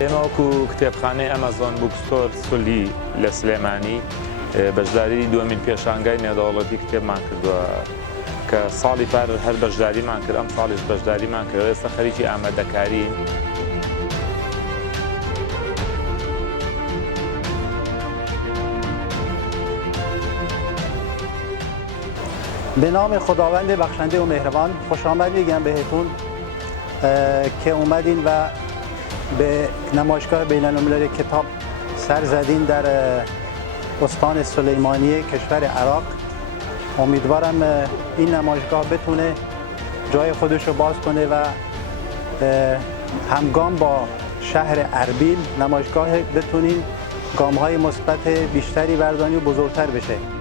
ئێمە وەکو کتێبخانەی ئەمازۆن بوکستۆر سولی لە سلێمانی بەشداری دووەمین پێشانگای نێودەوڵەتی کتێبمان کردووە کە ساڵی پار هەر بەشداریمان کرد، ئەم ساڵیش بەشداریمان کرد. ئێستا خەریکی ئامادەکارین. به نام خداوند بخشنده و مهربان، خوش آمد میگم بهتون که اومدین و به نمایشگاه بین المللی کتاب سر زدین در استان سلیمانیه کشور عراق. امیدوارم این نمایشگاه بتونه جای خودش رو باز کنه و همگام با شهر اربیل نمایشگاه بتونین گام‌های مثبت بیشتری بردارین و بزرگتر بشه.